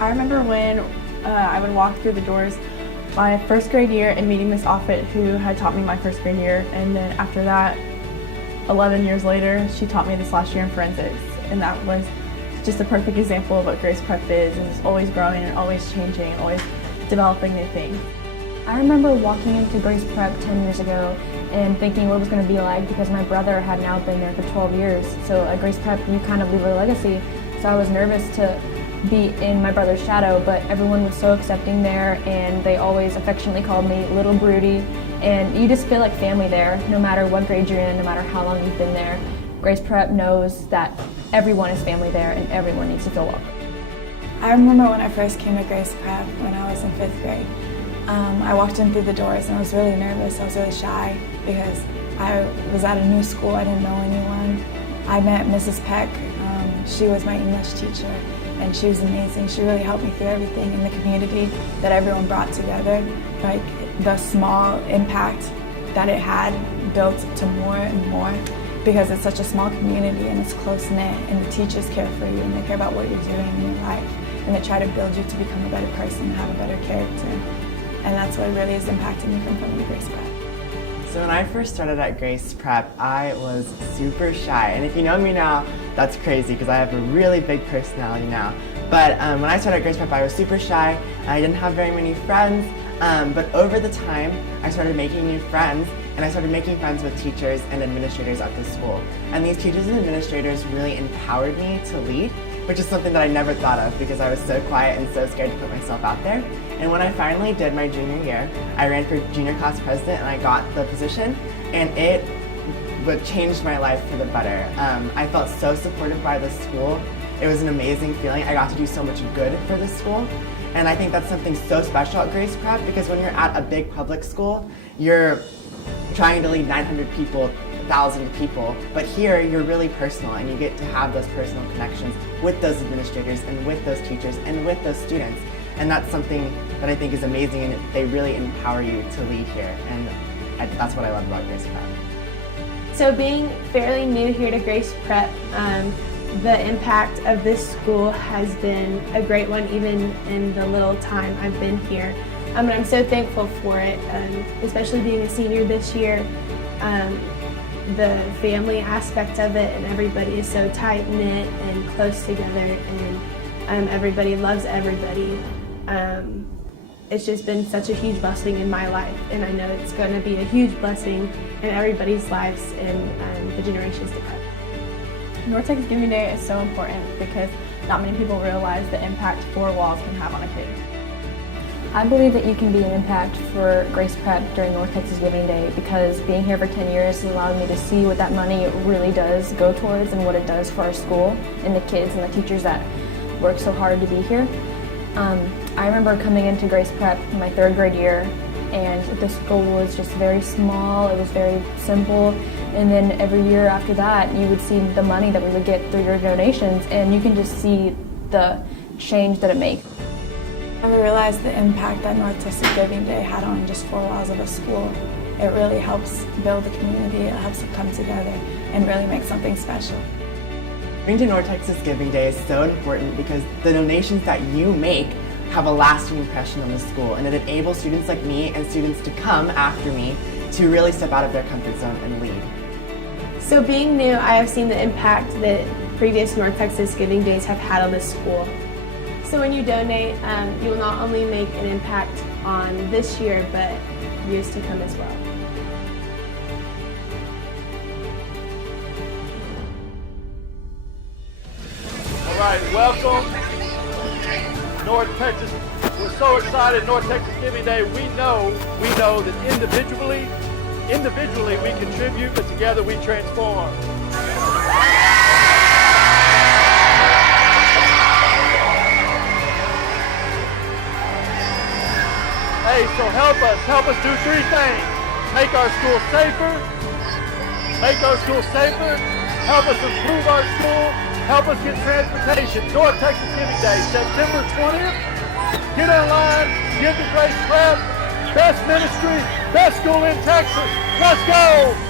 I remember when I would walk through the doors my first grade year and meeting Miss Offit, who had taught me my first grade year, and then after that, 11 years later, she taught me this last year in forensics, and that was just a perfect example of what Grace Prep is, and it's always growing and always changing, always developing new things. I remember walking into Grace Prep 10 years ago and thinking what it was going to be like, because my brother had now been there for 12 years. So at Grace Prep, you kind of leave a legacy. So I was nervous to be in my brother's shadow, but everyone was so accepting there, and they always affectionately called me Little Broody. And you just feel like family there, no matter what grade you're in, no matter how long you've been there. Grace Prep knows that everyone is family there, and everyone needs to feel welcome. I remember when I first came to Grace Prep when I was in 5th grade. I walked in through the doors and I was really nervous. I was really shy because I was at a new school. I didn't know anyone. I met Mrs. Peck. She was my English teacher, and she was amazing. She really helped me through everything in the community that everyone brought together. Like the small impact that it had built to more and more, because it's such a small community and it's close-knit, and the teachers care for you and they care about what you're doing in your life, and they try to build you to become a better person and have a better character. And that's what really is impacting me from coming to Grace Prep. So when I first started at Grace Prep, I was super shy. And if you know me now, that's crazy because I have a really big personality now. But when I started at Grace Prep, I was super shy. I didn't have very many friends. But over the time, I started making new friends, and I started making friends with teachers and administrators at the school. And these teachers and administrators really empowered me to lead, which is something that I never thought of because I was so quiet and so scared to put myself out there. And when I finally did my junior year, I ran for junior class president and I got the position, and it changed my life for the better. I felt so supported by the school. It was an amazing feeling. I got to do so much good for the school. And I think that's something so special at Grace Prep, because when you're at a big public school, you're trying to lead 900 people, 1,000 people, but here you're really personal, and you get to have those personal connections with those administrators and with those teachers and with those students. And that's something that I think is amazing, and they really empower you to lead here, and that's what I love about Grace Prep. So being fairly new here to Grace Prep, the impact of this school has been a great one, even in the little time I've been here. And I'm so thankful for it, especially being a senior this year. The family aspect of it, and everybody is so tight-knit and close together, and everybody loves everybody. It's just been such a huge blessing in my life, and I know it's going to be a huge blessing in everybody's lives and the generations to come. North Texas Giving Day is so important because not many people realize the impact 4 walls can have on a kid. I believe that you can be an impact for Grace Prep during North Texas Giving Day, because being here for 10 years has allowed me to see what that money really does go towards and what it does for our school and the kids and the teachers that work so hard to be here. I remember coming into Grace Prep in my 3rd grade year, and the school was just very small, it was very simple, and then every year after that you would see the money that we would get through your donations, and you can just see the change that it makes. I realized the impact that North Texas Giving Day had on just 4 walls of a school. It really helps build the community, it helps it come together and really make something special. Coming to North Texas Giving Day is so important because the donations that you make have a lasting impression on the school, and it enables students like me and students to come after me to really step out of their comfort zone and lead. So being new, I have seen the impact that previous North Texas Giving Days have had on this school. So when you donate, you will not only make an impact on this year, but years to come as well. All right, welcome, North Texas. We're so excited, North Texas Giving Day. We know that individually we contribute, but together we transform. Hey, so help us do 3 things. Make our school safer, help us improve our school, help us get transportation. North Texas Giving Day, September 20th. Get in line, give to Grace Prep, best ministry, best school in Texas. Let's go!